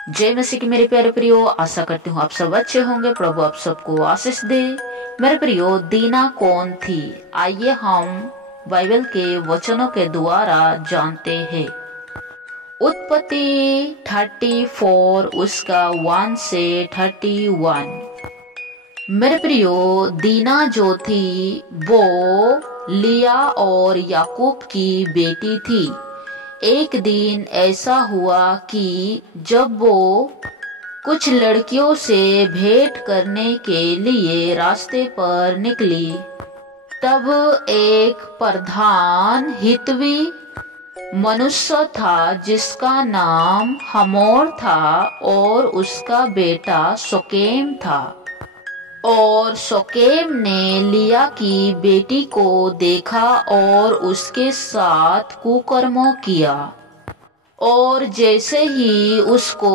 जय मसीह की मेरे प्यारे प्रियो, आशा करती हूँ आप सब अच्छे होंगे। प्रभु आप सबको आशीष दे। मेरे प्रियो, दीना कौन थी? आइए हम बाइबल के वचनों के द्वारा जानते हैं। उत्पत्ति 34 उसका 1 से 31। मेरे प्रियो, दीना जो थी वो लिया और याकूब की बेटी थी। एक दिन ऐसा हुआ कि जब वो कुछ लड़कियों से भेंट करने के लिए रास्ते पर निकली, तब एक प्रधान हित्वी मनुष्य था जिसका नाम हमोर था और उसका बेटा शोकेम था। और शोकेम ने लिया की बेटी को देखा और उसके साथ कुकर्मों किया। और जैसे ही उसको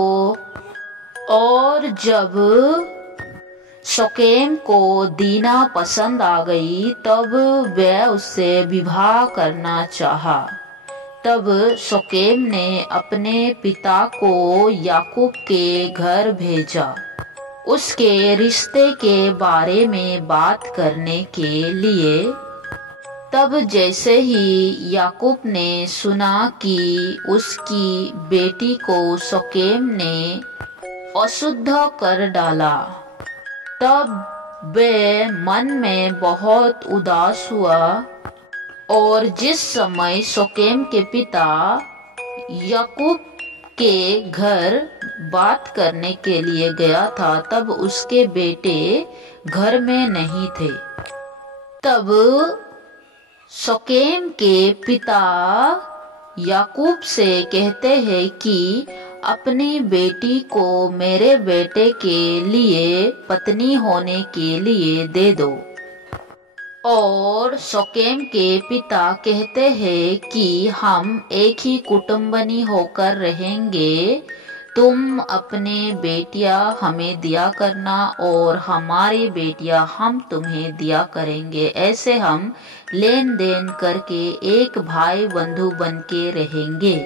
और जब शोकेम को दीना पसंद आ गई, तब वह उससे विवाह करना चाहा। तब शोकेम ने अपने पिता को याकूब के घर भेजा उसके रिश्ते के बारे में बात करने के लिए। तब जैसे ही याकूब ने सुना कि उसकी बेटी को शोकेम ने अशुद्ध कर डाला, तब वह मन में बहुत उदास हुआ। और जिस समय शोकेम के पिता याकूब के घर बात करने के लिए गया था, तब उसके बेटे घर में नहीं थे। तब शोकेम के पिता याकूब से कहते हैं कि अपनी बेटी को मेरे बेटे के लिए पत्नी होने के लिए दे दो। और शोकेम के पिता कहते हैं कि हम एक ही कुटुंबनी होकर रहेंगे, तुम अपने बेटियां हमें दिया करना और हमारी बेटियां हम तुम्हें दिया करेंगे। ऐसे हम लेन देन करके एक भाई बंधु बन के रहेंगे।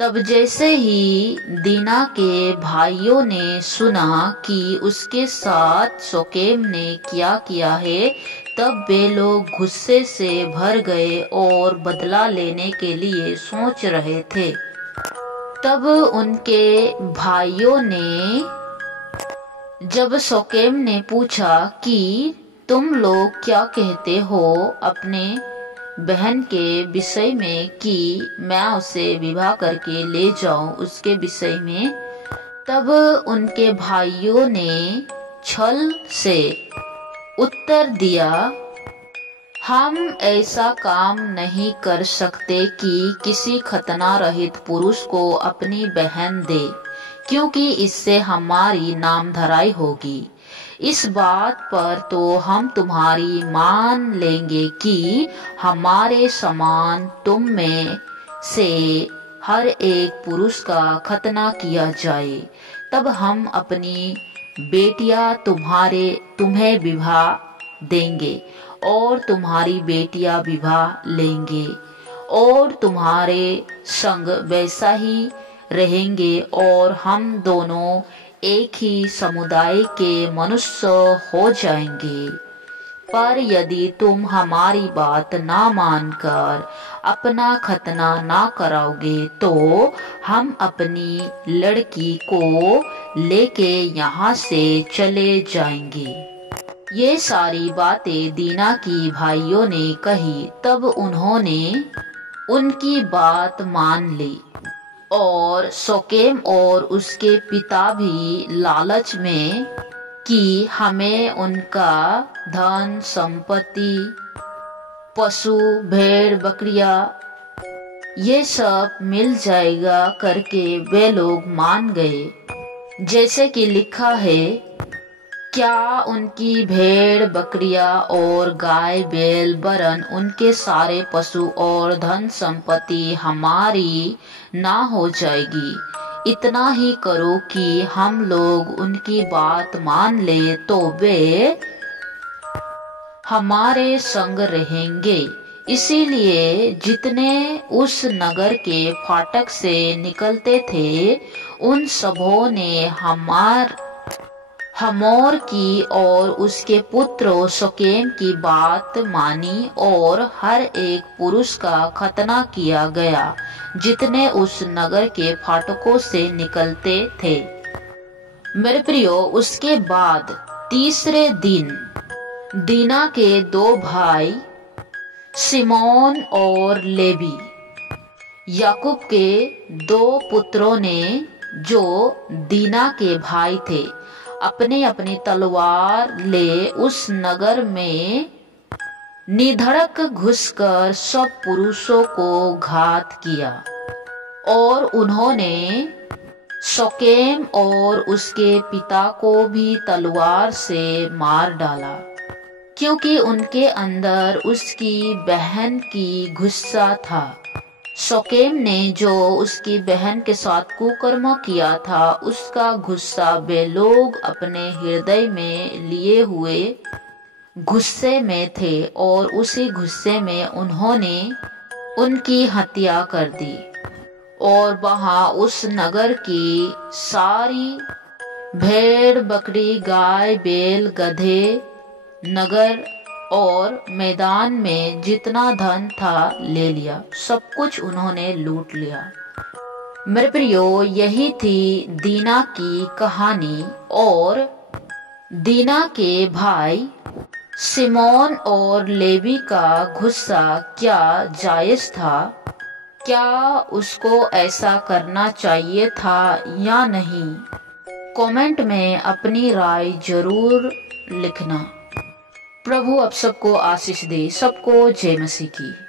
तब जैसे ही दीना के भाइयों ने सुना कि उसके साथ शोकेम ने क्या किया है, तब वे लोग गुस्से से भर गए और बदला लेने के लिए सोच रहे थे। तब उनके भाइयों ने जब शोकेम ने पूछा कि तुम लोग क्या कहते हो अपने बहन के विषय में कि मैं उसे विवाह करके ले जाऊं उसके विषय में, तब उनके भाइयों ने छल से उत्तर दिया, हम ऐसा काम नहीं कर सकते कि किसी खतना रहित पुरुष को अपनी बहन दे, क्योंकि इससे हमारी नामधराई होगी। इस बात पर तो हम तुम्हारी मान लेंगे कि हमारे समान तुम में से हर एक पुरुष का खतना किया जाए, तब हम अपनी बेटियां तुम्हें विवाह देंगे और तुम्हारी बेटियां विवाह लेंगे और तुम्हारे संग वैसा ही रहेंगे और हम दोनों एक ही समुदाय के मनुष्य हो जाएंगे। पर यदि तुम हमारी बात ना मानकर अपना खतना ना कराओगे, तो हम अपनी लड़की को लेके यहाँ से चले जाएंगे। ये सारी बातें दीना की भाइयों ने कही। तब उन्होंने उनकी बात मान ली और शोकेम और उसके पिता भी लालच में कि हमें उनका धन संपत्ति, पशु, भेड़, बकरियां ये सब मिल जाएगा करके वे लोग मान गए। जैसे कि लिखा है, क्या उनकी भेड़ बकरियां और गाय बैल वरन उनके सारे पशु और धन संपत्ति हमारी ना हो जाएगी? इतना ही करो कि हम लोग उनकी बात मान ले तो वे हमारे संग रहेंगे। इसीलिए जितने उस नगर के फाटक से निकलते थे उन सबों ने हमोर की और उसके पुत्र शकेम की बात मानी और हर एक पुरुष का खतना किया गया जितने उस नगर के फाटकों से निकलते थे। मेरे प्रियो, उसके बाद तीसरे दिन दीना के दो भाई सिमोन और लेवी, याकूब के दो पुत्रों ने जो दीना के भाई थे, अपनी अपनी तलवार ले उस नगर में निधड़क घुसकर सब पुरुषों को घात किया और उन्होंने शकेम और उसके पिता को भी तलवार से मार डाला, क्योंकि उनके अंदर उसकी बहन की गुस्सा था। शकेम ने जो उसकी बहन के साथ कुकर्म किया था, उसका गुस्सा वे लोग अपने हृदय में लिए हुए गुस्से में थे और उसी गुस्से में उन्होंने उनकी हत्या कर दी और वहां उस नगर की सारी भेड़ बकरी, गाय बैल, गधे, नगर और मैदान में जितना धन था ले लिया। सब कुछ उन्होंने लूट लिया। मेरे प्रियो, यही थी दीना की कहानी। और दीना के भाई सिमोन और लेवी का गुस्सा क्या जायज था? क्या उसको ऐसा करना चाहिए था या नहीं? कमेंट में अपनी राय जरूर लिखना। प्रभु आप सबको आशीष दे। सबको जय मसीह की।